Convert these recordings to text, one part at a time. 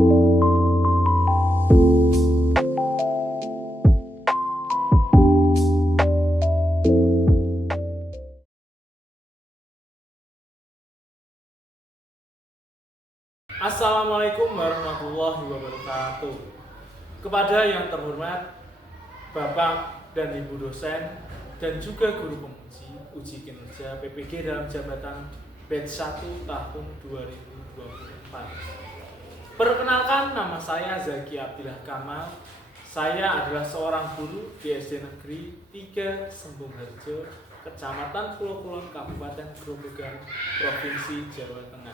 Assalamualaikum warahmatullahi wabarakatuh. Kepada yang terhormat Bapak dan Ibu dosen dan juga guru penguji uji kinerja PPG dalam jabatan batch 1 tahun 2024. Perkenalkan, nama saya Zaki Abdillah Kamal. Saya adalah seorang guru di SD Negeri 3 Sembungharjo, Kecamatan Pulau Kulon, Kabupaten Grobogan, Provinsi Jawa Tengah.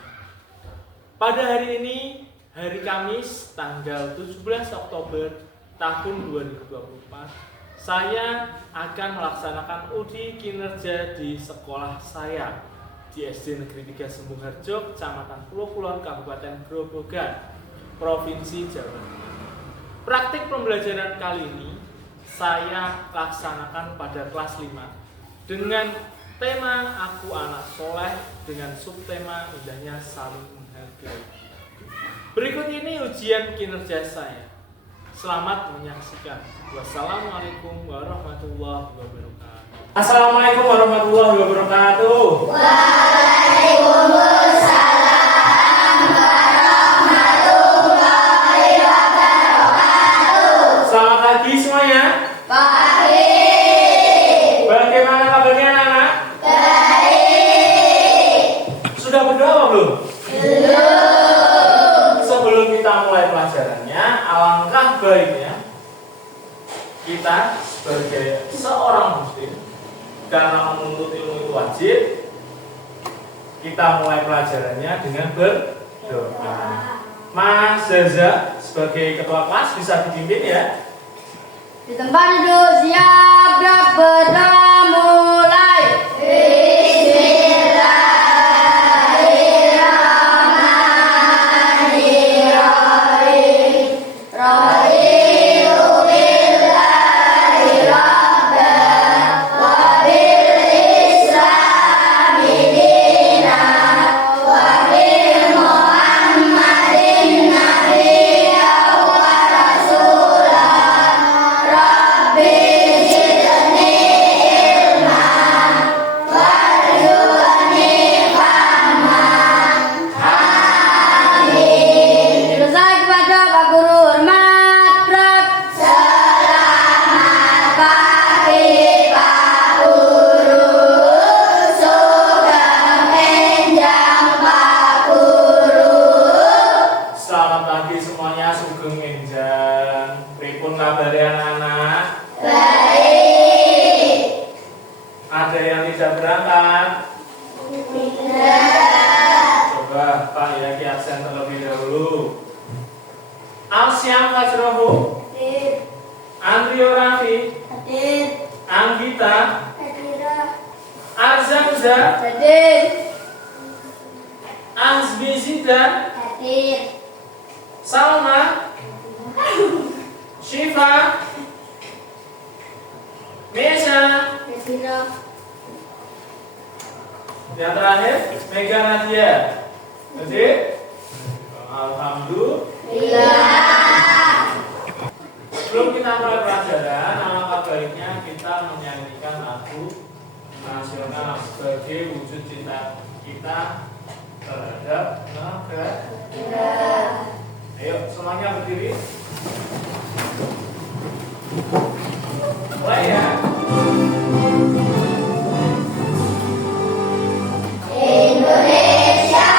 Pada hari ini, hari Kamis, tanggal 17 Oktober tahun 2024, saya akan melaksanakan uji kinerja di sekolah saya di SD Negeri 3 Sembungharjo, Kecamatan Pulau Kulon, Kabupaten Grobogan, Provinsi Jawa Tengah. Praktik pembelajaran kali ini saya laksanakan pada kelas 5 dengan tema Aku Anak Soleh dengan subtema Indahnya Saling Menghargai. Berikut ini ujian kinerja saya. Selamat menyaksikan. Wassalamualaikum warahmatullahi wabarakatuh. Assalamualaikum warahmatullahi wabarakatuh. Waalaikumsalam warahmatullahi wabarakatuh. Selamat pagi semuanya. Pagi. Bagaimana kabarnya anak-anak? Baik. Sudah berdoa belum? Belum. Sebelum kita mulai pelajarannya, alangkah baiknya kita sebagai seorang muslim, karena menuntut ilmu itu wajib, kita mulai pelajarannya dengan berdoa. Mas Zaza sebagai ketua kelas bisa dipimpin ya. Di tempat duduk siap, gerak berdoa mulai. Bismillahirrahmanirrahim. Raditu billahi rabban wa bil islami dinan wa bil Muhammadin nabiyyan wa rasulan. Rabbi zidni ilman warzuqni fahman. Amin. Selesai kepada Pak Guru hormat. Selamat pagi Pak Guru. Sugeng enjang Pak Guru. Selamat pagi semuanya, sugeng enjang. Pripun kabare anak-anak? Baik. Ada yang tidak berangkat? Tidak. Coba Pak Yaki absen terlebih dahulu. Alsyam Fajrohu, Hadir. Andrio Raffi, Hadir. Anggita, Hadirah. Arzamza, Hadir. Azmi Zidan, Hadir. Salma, Syifa, Mesha, Hadirah. yang terakhir Mega Nadia. Jadi, alhamdulillah. Sebelum kita mulai pelajaran, alangkah baiknya kita menyanyikan lagu nasional sebagai wujud cinta kita terhadap negara. Ayo semuanya berdiri. Mulai ya. Indonesia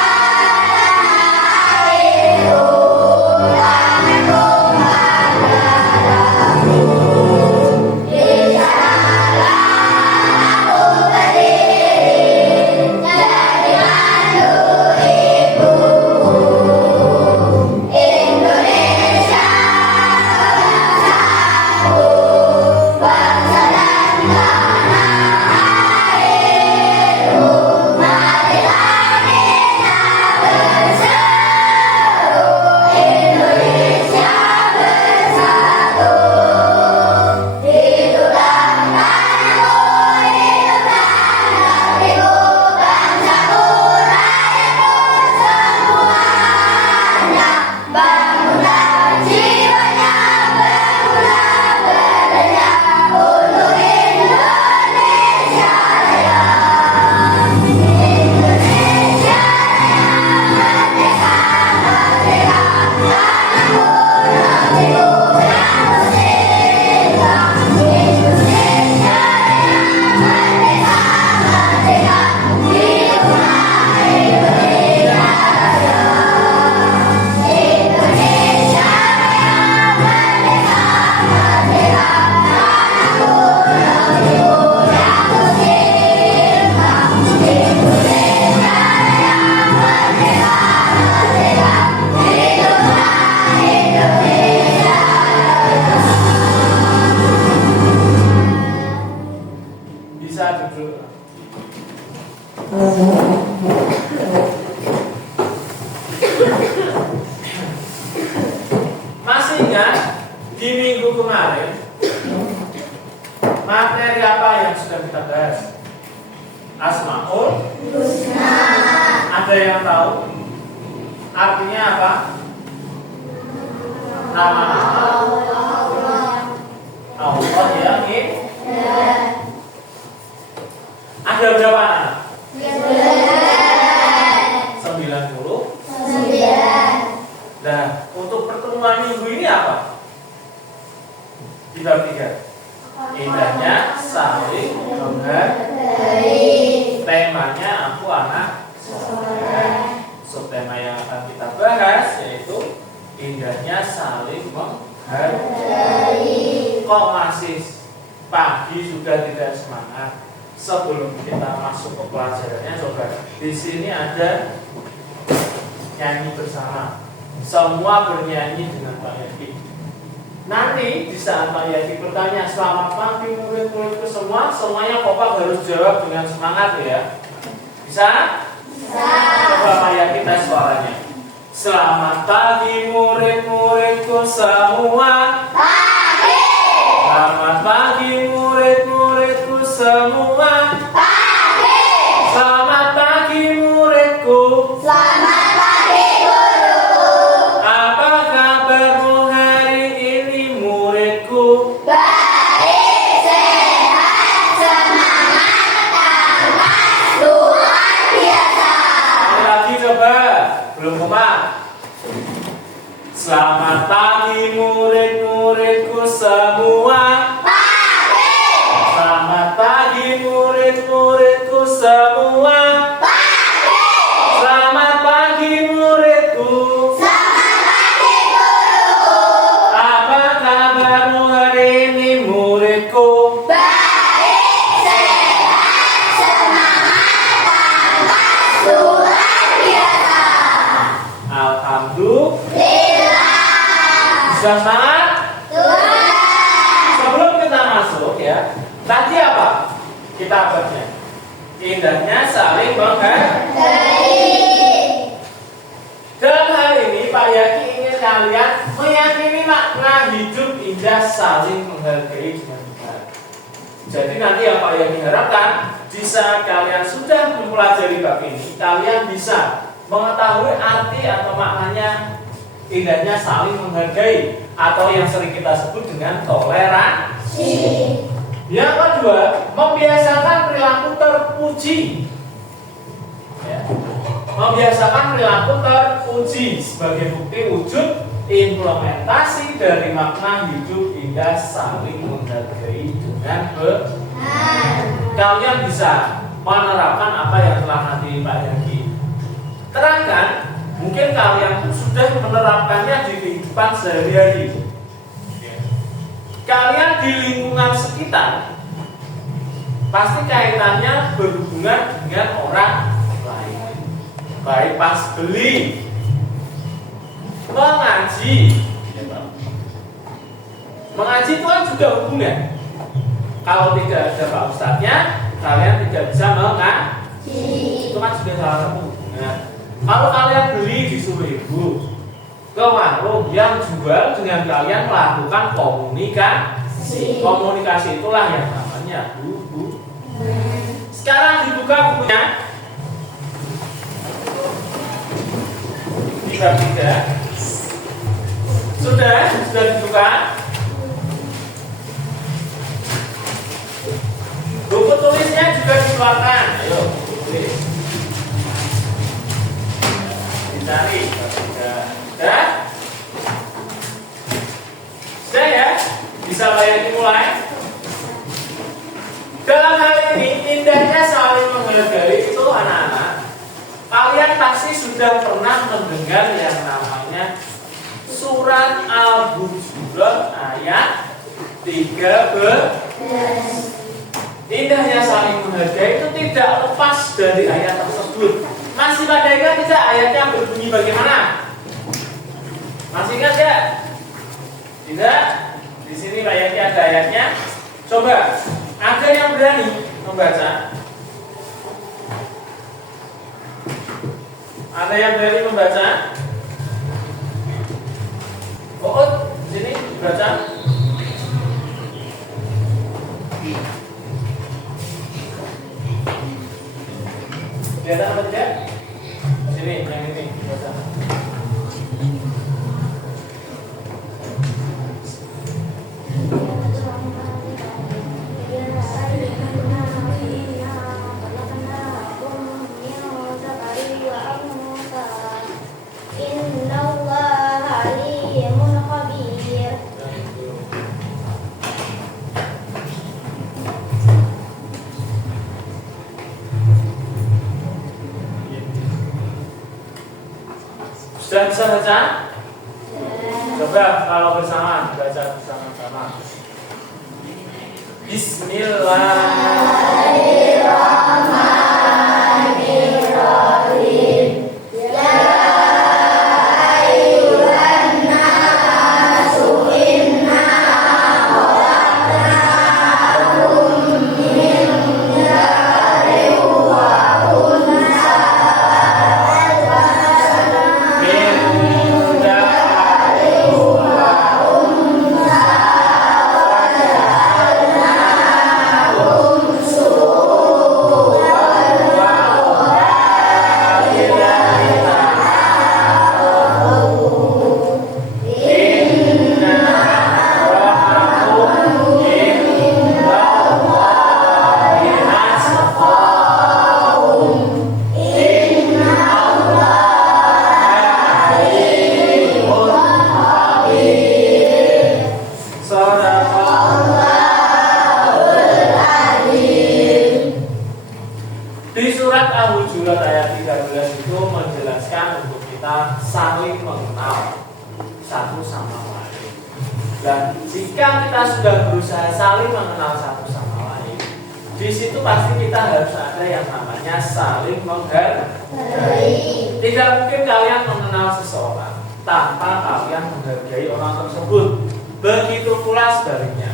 Masih ingat di minggu kemarin materi apa yang sudah kita bahas? Asmaul Husna. Ada yang tahu artinya apa? Nama-nama Allah yang indah. Ada berapa anak? 99. Nah, untuk pertemuan minggu ini apa? Dibagi 3. Indahnya saling menghargai. Temanya aku anak soleh. Subtema yang akan kita bahas yaitu indahnya saling menghargai. Kok masih pagi sudah tidak semangat? Sebelum kita masuk ke pelajarannya, coba di sini ada nyanyi bersama. Semua bernyanyi dengan Pak Yaki. Nanti di saat Pak Yaki bertanya selamat pagi murid-muridku semua, semuanya kompak harus jawab dengan semangat ya. Bisa? Bisa. Coba Pak Yaki tes suaranya. Selamat pagi murid-muridku semua. Pagi. Selamat pagi murid-muridku semua. Pagi. Selamat pagi muridku. Selamat pagi guruku. Apa kabarmu hari ini muridku? Baik, sehat, semangat, tambah luar biasa. Lagi coba, belum kompak. Selamat pagi murid-muridku semua. Pagi. Selamat pagi murid-muridku semua. Pagi. Selamat pagi muridku. Selamat pagi guruku. Apa kabarmu hari ini muridku? Baik, sehat, semangat, tambah luar biasa. Alhamdulillah. Sudah semangat? Sudah. Sebelum kita masuk ya, tadi apa? Kita bahasnya. Indahnya saling menghargai. Dalam hal ini Pak Yaki ingin kalian meyakini makna hidup indah saling menghargai dengan benar. Jadi nanti yang Pak Yaki harapkan di saat kalian sudah mempelajari bab ini, kalian bisa mengetahui arti atau maknanya indahnya saling menghargai atau yang sering kita sebut dengan toleransi. Yang kedua, membiasakan perilaku terpuji. Ya. Membiasakan perilaku terpuji sebagai bukti wujud implementasi dari makna hidup indah saling menghargai dengan benar. Kalian bisa menerapkan apa yang telah nanti Pak Yaki terangkan. Mungkin kalian sudah menerapkannya di kehidupan sehari-hari. Kalian di lingkungan sekitar pasti kaitannya berhubungan dengan orang lain. Baik pas beli, mengaji. Mengaji itu kan juga hubungan. Kalau tidak ada Pak Ustadznya, kalian tidak bisa mengaji. Itu kan juga salah satu hubungan. Kalau kalian beli disuruh ibu ke warung yang jual dengan kalian melakukan komunikasi. Komunikasi itulah yang namanya bu. Sekarang dibuka bukunya. Bab 3. Sudah dibuka. Buku tulisnya juga dikeluarkan. Ayo, tulis. Dicari. Sudah ya? Bisa bayar dimulai? Dalam hal ini, indahnya saling menghargai itu anak-anak. Kalian pasti sudah pernah mendengar yang namanya surat Al-Hujurat ayat 13. Indahnya saling menghargai itu tidak lepas dari ayat tersebut. Masih pada ingat tidak ayatnya berbunyi bagaimana? Masih ingat ya? Tidak? Di sini Pak Yaki ada ayatnya. Coba, ada yang berani membaca? Ada yang berani membaca? Baca. Kelihatan apa tidak? Sini, yang ini baca. Sudah bisa baca? Coba kalau bersama baca bersama-sama. Bismillahirrahmanirrahim. Ya ayyuhan nasu inna khalaqnakum min dzakarin wa unsa. Di surat Al-Hujurat ayat 13 itu menjelaskan untuk kita saling mengenal satu sama lain. Dan jika kita sudah berusaha saling mengenal satu sama lain, di situ pasti kita harus ada yang namanya saling menghargai. Tidak mungkin kalian mengenal seseorang tanpa kalian menghargai orang tersebut. Begitu pula sebaliknya.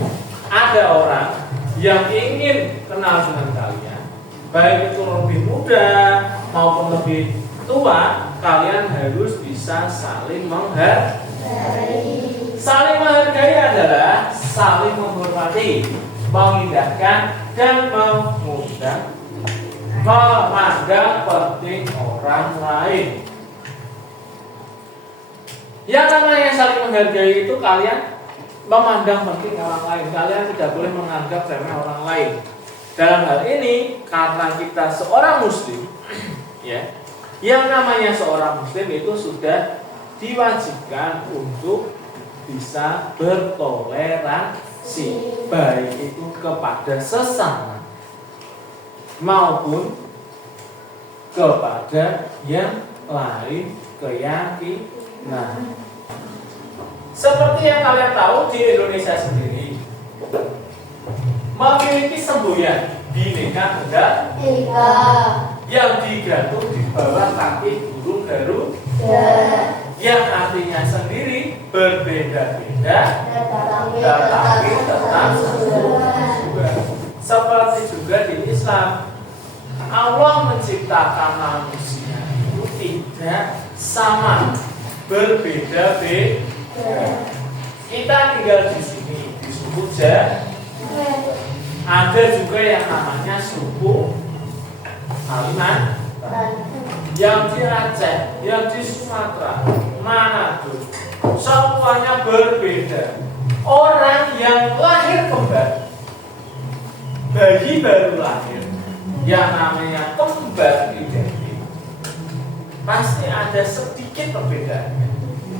Ada orang yang ingin kenal dengan kalian, baik itu lebih muda maupun lebih tua, kalian harus bisa saling menghargai. Saling menghargai adalah saling menghormati, mengindahkan dan memandang penting orang lain. Yang namanya saling menghargai itu kalian memandang penting orang lain. Kalian tidak boleh menganggap remeh orang lain. Dalam hal ini, karena kita seorang muslim, ya, yang namanya seorang muslim itu sudah diwajibkan untuk bisa bertoleransi, baik itu kepada sesama maupun kepada yang lain keyakinan. Seperti yang kalian tahu, di Indonesia sendiri memiliki semboyan Bhinneka Tunggal Ika yang digantung di bawah kaki burung Garuda, yang artinya sendiri berbeda-beda tetapi tetap sebuah. Seperti juga di Islam, Allah menciptakan manusia itu tidak sama, berbeda-beda. Kita tinggal di sini di suku Jawa. Ada juga yang namanya suku Kalimantan, yang di Aceh, yang di Sumatera, Manado, semuanya berbeda. Orang yang lahir kembar, bayi baru lahir, yang namanya kembar identik, pasti ada sedikit perbedaannya.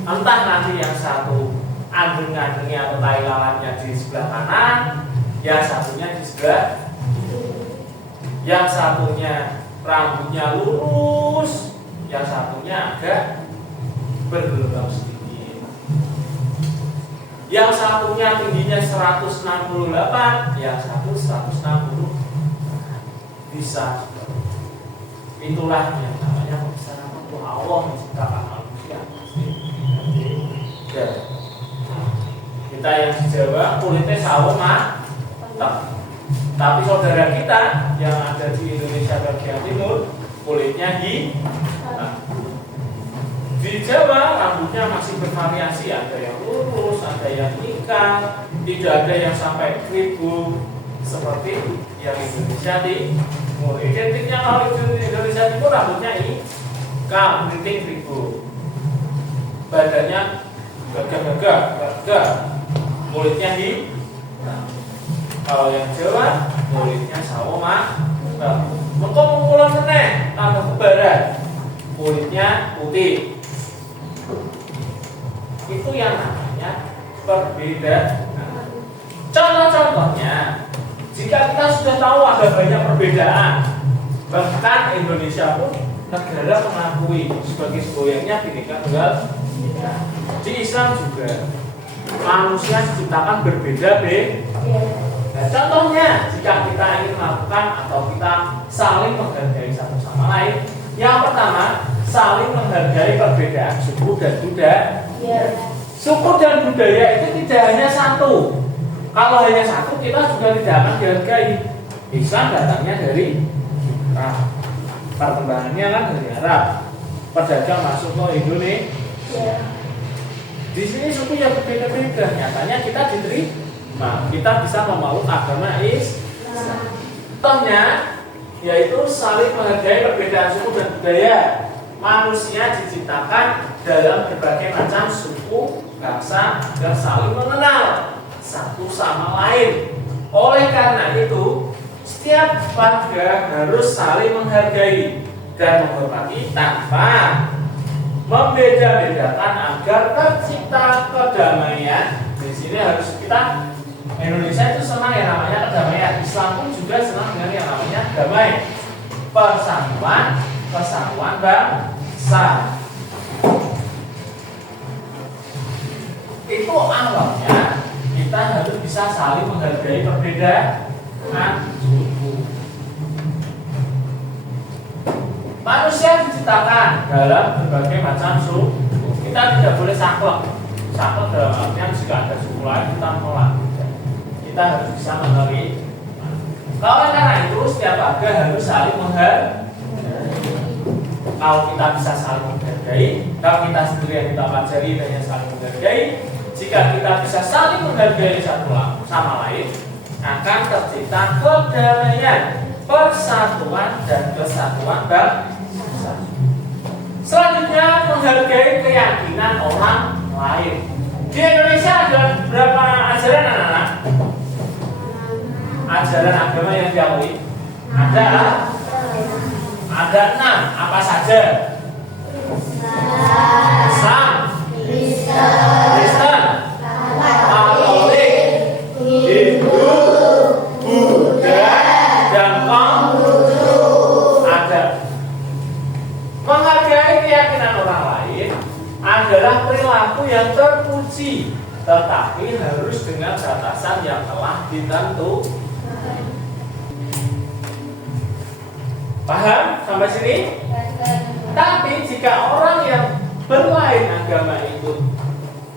Entah nanti yang satu andeng-andengnya atau tai lalatnya di sebelah kanan, yang satunya di sebelah, yang satunya rambutnya lurus, yang satunya agak bergelombang sedikit, yang satunya tingginya 168, yang satu 160, bisa. Itulah yang namanya pembesaran Allah menciptakan manusia. Kita yang di Jawa kulitnya sawo tapi saudara kita yang ada di Indonesia bagian timur kulitnya hitam. Di Jawa rambutnya masih bervariasi, ada yang lurus, ada yang ikal, tidak ada yang sampai keribu seperti yang Indonesia Timur. Identiknya kalau Indonesia Timur rambutnya ikal, keriting keribu, badannya gagah, mulutnya kalau yang Jawa mulutnya sawo mak. Untuk mengulang meneh tambah kebaran, kulitnya putih. Itu yang namanya perbedaan. Contoh-contohnya, jika kita sudah tahu ada banyak perbedaan, bahkan Indonesia pun negara mengakui sebagai semboyannya Bhinneka Tunggal Ika. Di Islam juga manusia diciptakan berbeda-beda. Nah, contohnya, jika kita ingin melakukan atau kita saling menghargai satu sama lain, yang pertama, saling menghargai perbedaan suku dan budaya. Suku dan budaya itu tidak hanya satu. Kalau hanya satu, kita juga tidak akan dihargai. Islam datangnya dari Arab, perkembangannya kan dari Arab. Pedagang masuk ke Indonesia. Di sini suku yang berbeda-beda. Nyatanya kita diterima, kita bisa memeluk agama Islam. Contohnya yaitu saling menghargai perbedaan suku dan budaya. Manusia diciptakan dalam berbagai macam suku, bangsa, dan saling mengenal satu sama lain. Oleh karena itu, setiap warga harus saling menghargai dan menghormati tanpa membeda-bedakan agar tercipta kedamaian. Di sini harus kita, Indonesia itu senang yang namanya kedamaian. Islam pun juga senang dengan yang namanya damai, persatuan bangsa. Itu awalnya kita harus bisa saling menghargai perbedaan suku. Manusia diciptakan dalam berbagai macam suku. Kita tidak boleh saklek dalam artian jika ada suku lain kita menolak. Kita harus bisa mengerti. Kalau karena itu setiap warga harus saling menghargai. Kalau kita bisa saling menghargai, kalau kita sendiri yang kita pelajari dan yang saling menghargai, jika kita bisa saling menghargai satu sama lain, akan tercipta kedamaian, persatuan dan kesatuan bangsa. Selanjutnya, menghargai keyakinan orang lain. Di Indonesia ada berapa ajaran anak-anak? Ajaran agama yang diakui ada 6. Apa saja? Islam, Kristen, Katolik, Hindu, Buddha, dan Konghucu. Ada. Menghargai keyakinan orang lain adalah perilaku yang terpuji, tetapi harus dengan batasan yang telah ditentukan. Paham sampai sini? Tapi jika orang yang berlain agama itu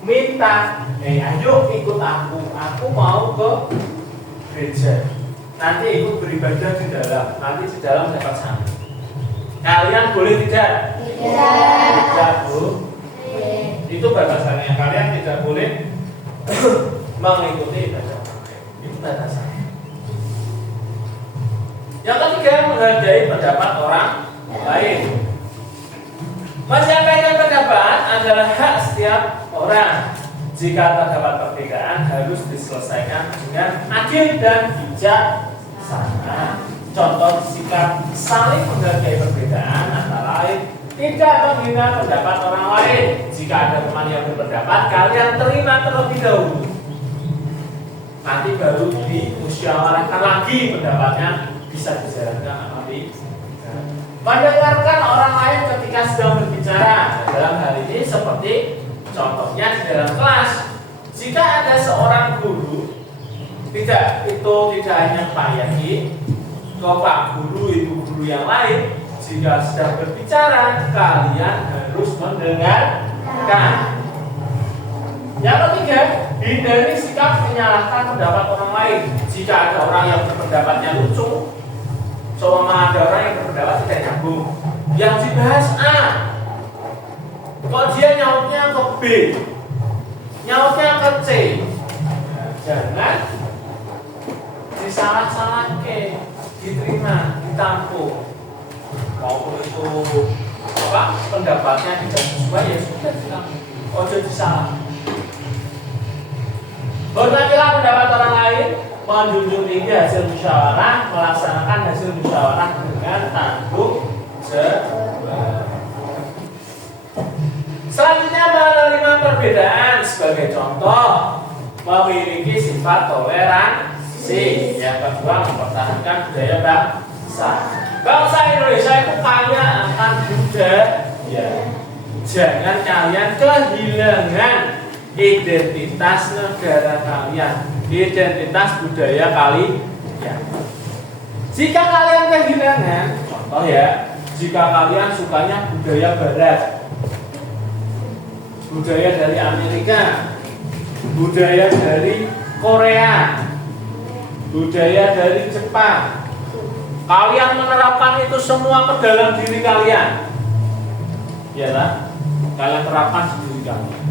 minta, ayo ikut aku mau ke gereja, nanti ikut beribadah di dalam, nanti di dalam dapat santri. Kalian boleh tidak? Tidak, Bu. Itu batasannya. Kalian tidak boleh mengikuti ibadah. Itu batasannya. Yang ketiga, menghargai pendapat orang lain. Menyampaikan pendapat adalah hak setiap orang. Jika terdapat perbedaan harus diselesaikan dengan adil dan bijaksana. Contoh sikap saling menghargai perbedaan antara lain, tidak menghina pendapat orang lain. Jika ada teman yang berpendapat, kalian terima terlebih dahulu. Nanti baru dimusyawarahkan lagi pendapatnya, bisa dijalankan apa tidak. Mendengarkan orang lain ketika sedang berbicara. Dalam hal ini seperti contohnya di dalam kelas. Jika ada seorang guru, tidak hanya Pak Yaki, Pak Guru, Ibu Guru yang lain, jika sedang berbicara, kalian harus mendengarkan. Yang ketiga, hindari sikap menyalahkan pendapat orang lain. Jika ada orang yang berpendapatnya lucu, ada orang yang berpendapat tidak nyambung, yang dibahas A, Kok dia nyautnya ke B? Nyautnya ke C? Nah, jangan disalah-salahke, diterima, ditampung. Maupun itu pendapatnya tidak sesuai, ya sudah ditampung. Ojo disalah. Hormatilah pendapat orang lain, menjunjung tinggi hasil musyawarah, melaksanakan hasil musyawarah dengan tanggung jawab. Selanjutnya menerima perbedaan, sebagai contoh memiliki sifat toleransi. Yang kedua, mempertahankan budaya bangsa. Bangsa Indonesia itu kaya akan budaya. Jangan kalian kehilangan identitas negara kalian, identitas budaya kalian. Jika kalian kehilangan, contoh ya, jika kalian sukanya budaya barat, budaya dari Amerika, budaya dari Korea, budaya dari Jepang, kalian menerapkan itu semua ke dalam diri kalian, ya lah, kalian terapkan di diri kalian.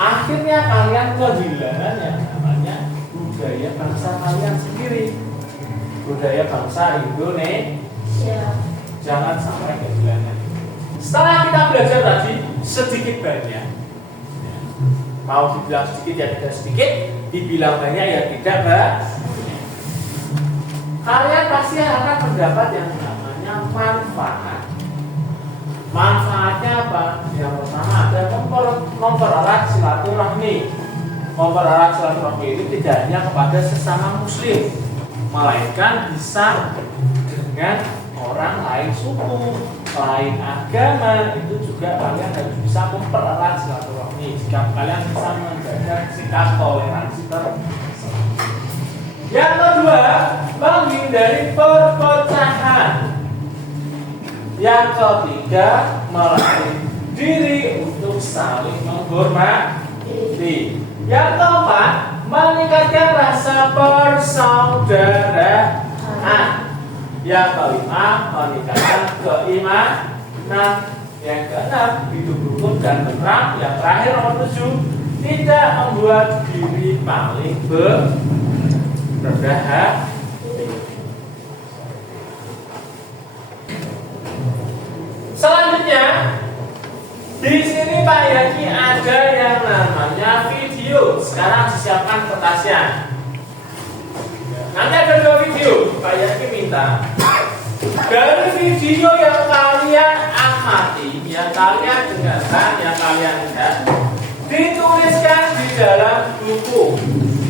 Akhirnya kalian kehilangan yang namanya budaya bangsa kalian sendiri, budaya bangsa Indonesia. Jangan sampai kehilangan. Setelah kita belajar tadi sedikit banyak, mau dibilang sedikit ya tidak sedikit, dibilang banyak ya tidak banyak. Kalian pasti akan mendapat yang namanya manfaat. Manfaatnya apa? Yang pertama ada mempererat silaturahmi. Mempererat silaturahmi itu tidak hanya kepada sesama muslim, melainkan bisa dengan orang lain suku, lain agama. Itu juga kalian harus bisa mempererat silaturahmi. Jika kalian bisa menjaga sikap toleransi tersebut. Yang kedua, menghindari perpecahan. Yang ketiga, melatih diri untuk saling menghormati. Yang keempat, meningkatkan rasa persaudaraan. Yang kelima, meningkatkan keimanan. Yang keenam, hidup rukun dan tentram. Yang terakhir, nomor 7, tidak membuat diri paling rendah hati. Selanjutnya, di sini Pak Yaki ada yang namanya video. Sekarang disiapkan kertasnya. Nanti ada 2 video. Pak Yaki minta dari video yang kalian amati, yang kalian dengarkan, yang kalian lihat, dituliskan di dalam buku.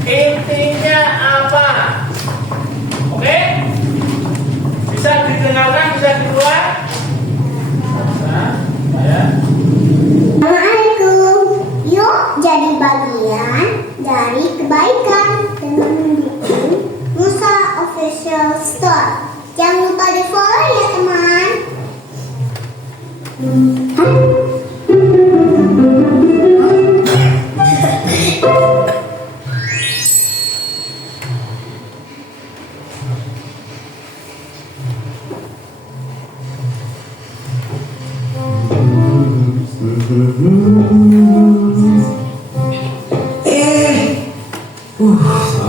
Intinya apa? Oke? Bisa didengarkan, bisa diulang? Assalamualaikum. Yuk jadi bagian dari kebaikan dengan mendukung Musa Official Store. Jangan lupa di follow ya teman.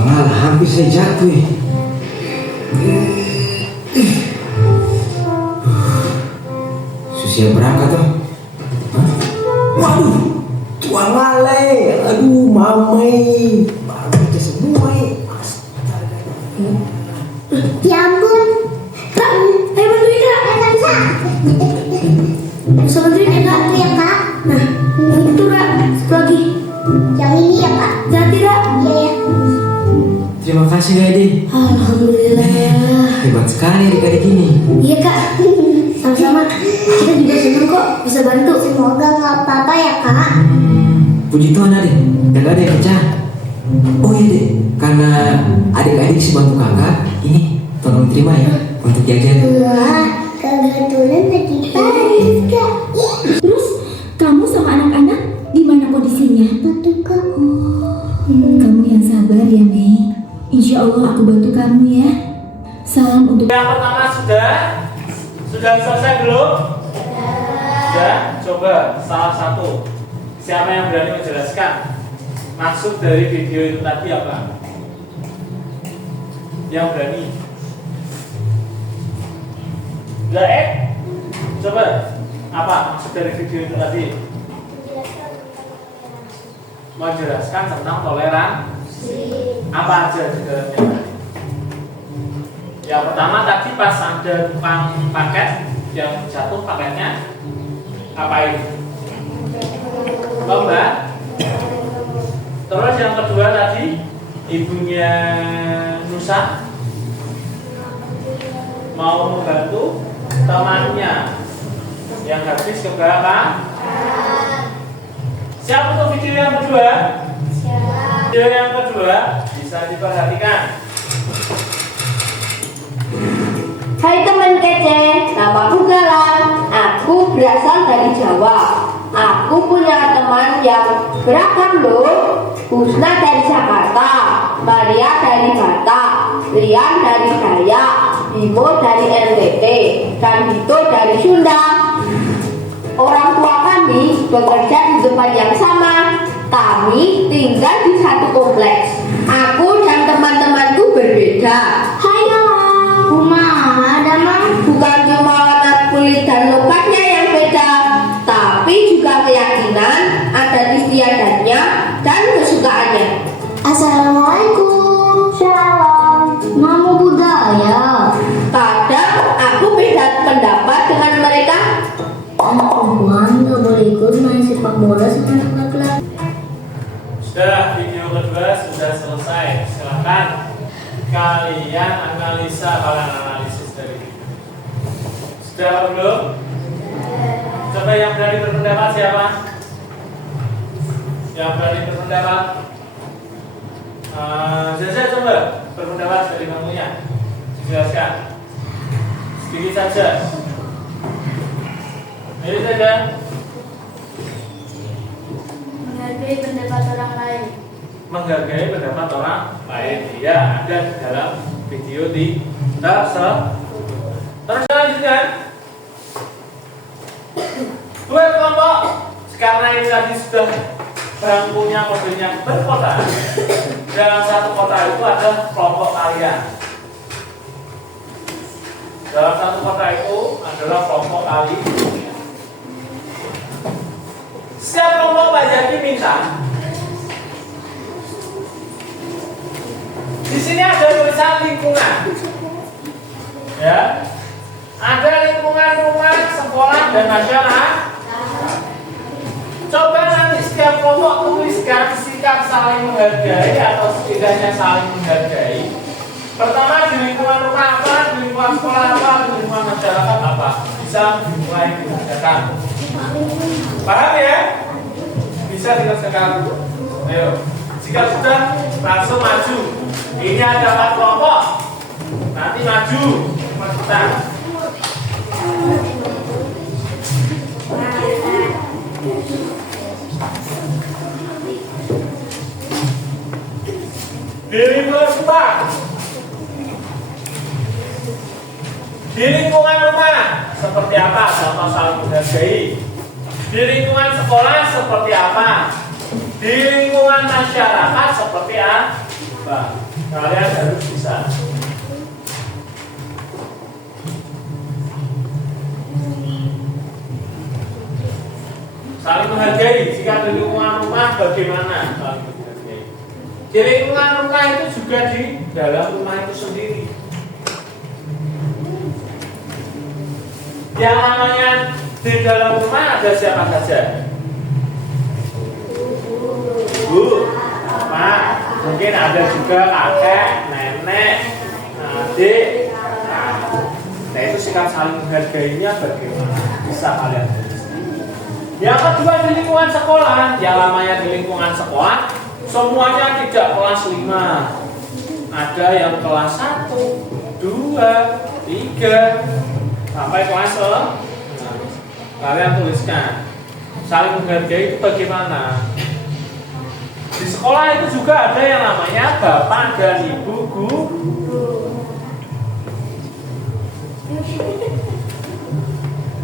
Malah hampir saya jatuh ya. Susah berangkat tuh. Waduh, tuan Lale, aduh mamai, baru baca semua ya. Ya ampun. Kak, ayo bantuin Kak. Kak bisa. Bisa bantuin ya Kak. Itu ya Kak. Nah, itu Kak. Satu lagi. Yang ini ya Kak. Ganti Kak. Iya ya. Terima kasih Gadi. Alhamdulillah. Hebat sekali adik-adik ini. Iya Kak. Sama-sama. Kita juga senang kok bisa bantu. Semoga nggak apa-apa ya Kak. Puji Tuhan adik, dan gak ada yang pecah. Oh iya deh, karena adik-adik bisa bantu kakak, ini tolong terima ya untuk jajan. Wah, kebetulan lagi Paris Kak. Terus kamu sama anak-anak gimana kondisinya? Betul Kak. Kamu yang sabar ya Mei. Insya Allah aku bantu kamu ya. Salam untuk Yang pertama sudah selesai belum? Ya, coba salah satu. Siapa yang berani menjelaskan maksud dari video itu tadi apa? Yang berani? Coba apa maksud dari video itu tadi? Menjelaskan tentang toleransi. Apa aja di dalamnya? Yang pertama tadi pas ada tukang paket yang jatuh paketnya apain? Lomba. Terus yang kedua tadi ibunya Nusa mau membantu temannya yang habis keberapa? Siapa tuh video yang kedua? Video yang kedua bisa diperhatikan. Hai teman kece, namaku Galang. Aku berasal dari Jawa. Aku punya teman yang beragam loh. Husna dari Jakarta, Maria dari Batak, Rian dari Dayak, Bimo dari NTT, dan Dito dari Sunda. Orang tua kami bekerja di tempat yang sama. Kami tinggal di satu kompleks. Aku dan teman-temanku berbeda. Hai Galang, kumaha damang? Bukan cuma warna kulit dan lokatnya yang beda, tapi juga keyakinan, adat istiadatnya, dan kesukaannya. Assalamualaikum. Shalom. Nama budaya. Kadang aku beda pendapat dengan mereka. Anak perempuan gak boleh ikut main sepak bola sama anak laki-laki. Sudah, video kedua sudah selesai. Silakan kalian analisa, kalian analisis dari video. Sudah belum? Coba yang berani berpendapat siapa? Yang berani berpendapat? Saya coba berpendapat dari kamunya. Dijelaskan sedikit saja. Ini saja. Menghargai pendapat orang lain. Menghargai pendapat orang lain. Iya, ada di dalam video di tersebut. Terus lanjutkan. Dua kelompok. Karena ini tadi sudah bangkunya kodenya berkota. Dalam satu kota itu ada kelompok kalian. Dalam satu kota itu adalah kelompok kali. Setiap kelompok Pak Jaki minta. Di sini ada tulisan lingkungan. Ya. Ada lingkungan rumah, sekolah, dan masyarakat. Coba nanti setiap kelompok tuliskan sikap saling menghargai atau setidaknya saling menghargai. Pertama di lingkungan rumah apa, di lingkungan sekolah apa, di lingkungan masyarakat apa. Bisa dimulai dikerjakan. Paham ya? Bisa dikerjakan. Ayo. Jika sudah langsung maju. Ini ada 4 kelompok. Nanti maju. Kita. Di lingkungan rumah seperti apa? Contoh saling menghargai. Di lingkungan sekolah seperti apa? Di lingkungan masyarakat seperti apa? Kalian harus bisa. Saling menghargai. Jika di lingkungan rumah bagaimana saling menghargai? Di lingkungan rumah itu juga di dalam rumah itu sendiri. Yang namanya di dalam rumah ada siapa saja? Bu, Pak, mungkin ada juga kakek, nenek, adik. Nah itu sikap saling menghargainya bagaimana? Bisa kalian tulis. Yang kedua di lingkungan sekolah. Yang namanya di lingkungan sekolah semuanya tidak kelas 5. Ada yang kelas 1, 2, 3 sampai kelas 6. Kalian tuliskan saling menghargai itu bagaimana. Di sekolah itu juga ada yang namanya bapak dan ibu guru.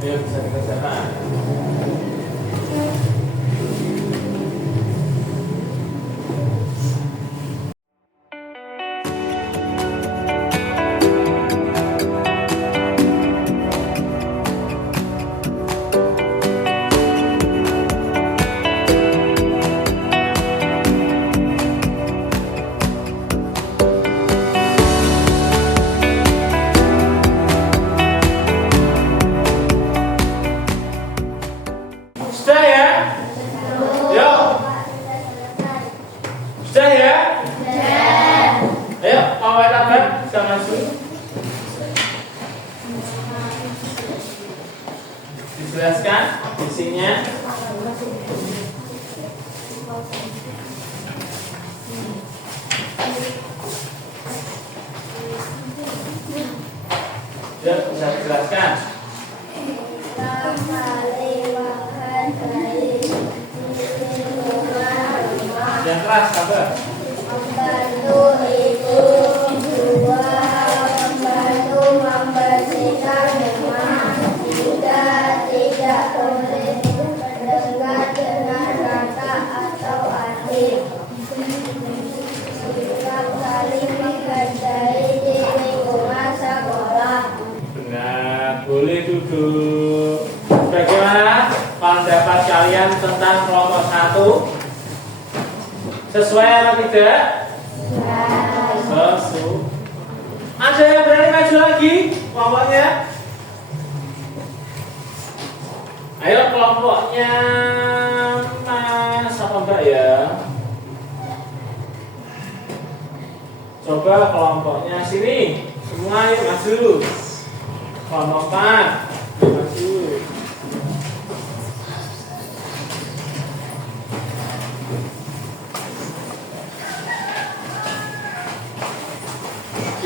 Ya bisa dikerjakan. jelaskan isinya. Ya, bisa dijelaskan. Yang keras, sabar. Membantu itu dua, membantu membersihkan rumah. Jika tidak boleh mendengar dengan kakak atau adik. Sikap saling menghargai di lingkungan sekolah. Benar, boleh duduk. Bagaimana pendapat kalian tentang kelompok 1? Sesuai atau tidak? Sesuai. Ada yang berani maju lagi kelompoknya? Ayo kelompoknya Mas apa enggak ya? Coba kelompoknya sini. Semua yuk maju. Kelompok 4 maju.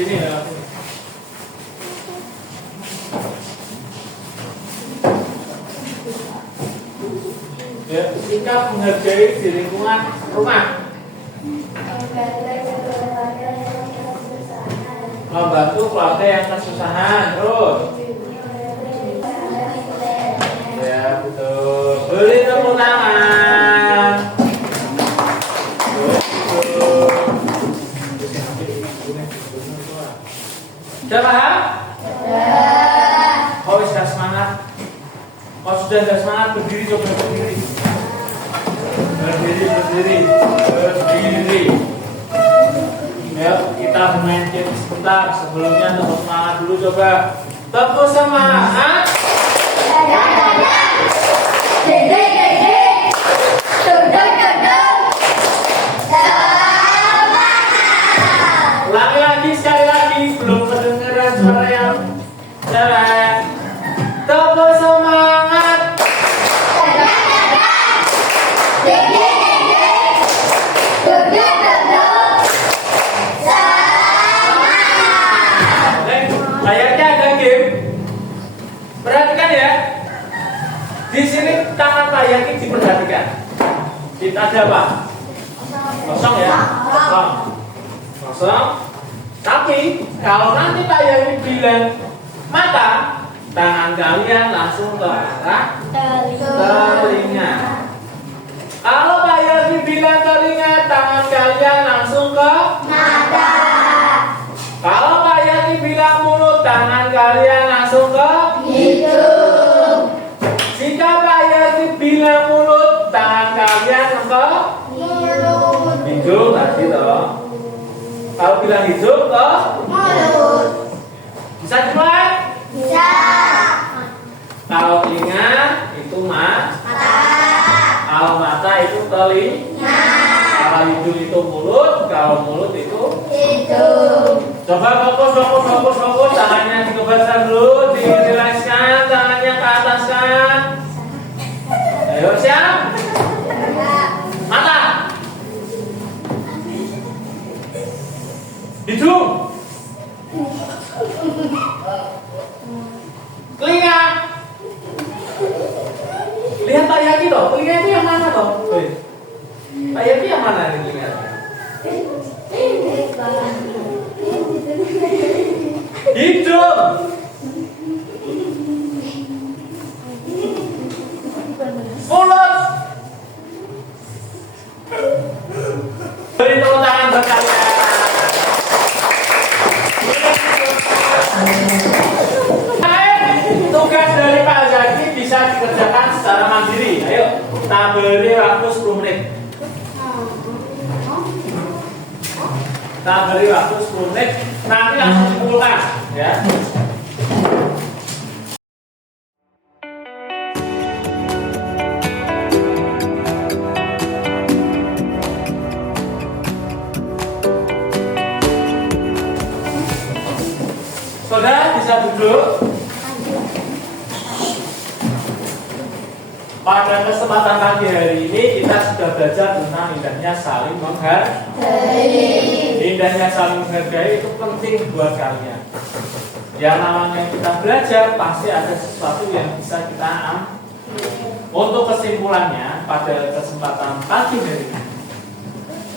Ini ya. Ya, sikap menghargai di lingkungan rumah. Membantu keluarga yang kesusahan. Terus. Ya, betul. Beri tepuk tangan. Sudah paham? Sudah. Oh, sudah semangat. Kalau sudah tidak semangat, berdiri, coba berdiri. Berdiri. Ayo, kita bermain game sebentar. Sebelumnya tepuk semangat dulu, coba. Tepuk semangat. Ulangi lagi, sekali lagi. Belum kedengeran suara yang jelek. Tepuk semangat. Layarnya ada game. Perhatikan ya. Di sini tangan Pak Yaki diperhatikan. Kita ada apa? Kosong ya. Kosong. Tapi kalau nanti Pak Yaki bilang mata, tangan kalian langsung ke arah telinga. Kalau Pak Yaki bilang telinga, tangan kalian langsung ke mata. Kalau Pak Yaki bilang mulut, tangan kalian langsung ke hidung. Jika Pak Yaki bilang mulut, tangan kalian ke hidung tadi toh. Kalau bilang hidung ke mulut. Bisa dimulai? Bisa. Kalau telinga itu mata. Kalau mata itu telinga. Kalau hidung itu mulut. Kalau mulut itu Hidung. coba fokus. Tangannya dikebaskan dulu, dirilekskan, tangannya ke atas kan. Ayo siap. Mata. Hidung. Telinga. Lihat Pak Yaki toh, telinga itu yang mana toh? Pak Yaki yang mana nih telinga? Hidung. Mulut. Beri tepuk tangan buat kalian. Tugas dari Pak Zaki bisa dikerjakan secara mandiri. Ayo, kita beri waktu 10 menit. Kita beri waktu 10 menit. Nanti langsung dikumpulkan, ya. Saudara bisa duduk. Pada kesempatan pagi hari ini kita sudah belajar tentang indahnya saling menghargai. Indahnya saling menghargai itu penting buat kalian. Yang namanya kita belajar pasti ada sesuatu yang bisa kita ambil. Untuk kesimpulannya pada kesempatan pagi hari ini,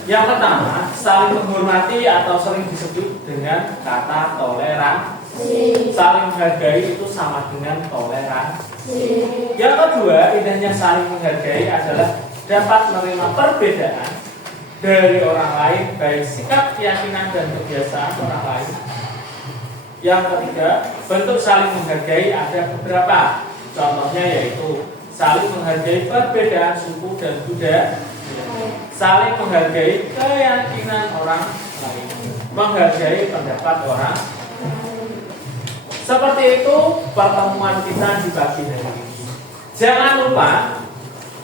yang pertama, saling menghormati atau sering disebut dengan kata toleransi. Saling menghargai itu sama dengan toleransi. Yang kedua, indahnya saling menghargai adalah dapat menerima perbedaan dari orang lain, baik sikap, keyakinan, dan kebiasaan orang lain. Yang ketiga, bentuk saling menghargai ada beberapa. Contohnya yaitu saling menghargai perbedaan suku dan budaya, saling menghargai keyakinan orang lain, menghargai pendapat orang. Seperti itu pertemuan kita di pagi hari ini. Jangan lupa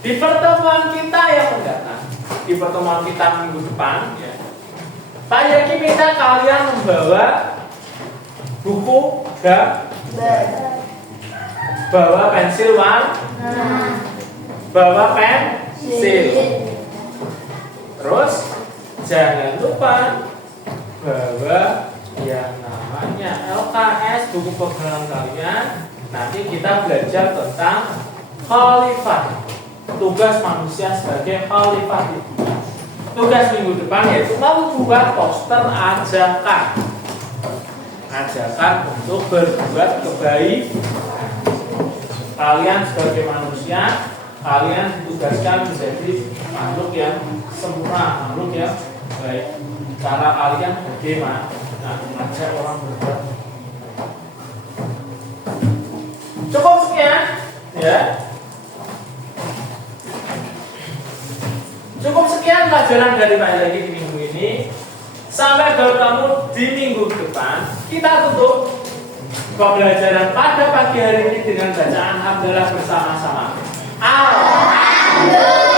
di pertemuan kita yang mendatang, di pertemuan kita minggu depan, ya, Pak Yaki minta kalian membawa buku dan bawa pensil warna, bawa pensil. Terus jangan lupa bawa yang namanya LKS, buku pegangan kalian. Nanti kita belajar tentang khalifah, tugas manusia sebagai khalifah itu. Tugas minggu depan yaitu membuat poster ajakan untuk berbuat kebaikan. Kalian sebagai manusia, kalian ditugaskan menjadi makhluk yang sempurna, makhluk yang baik. Cara kalian bagaimana? Nah, mengajak orang berbuat. Cukup sekian, ya. Cukup sekian pelajaran dari Pak Yaki di minggu ini. Sampai bertemu di minggu depan. Kita tutup pembelajaran pada pagi hari ini dengan bacaan hamdalah bersama-sama. Alhamdulillah.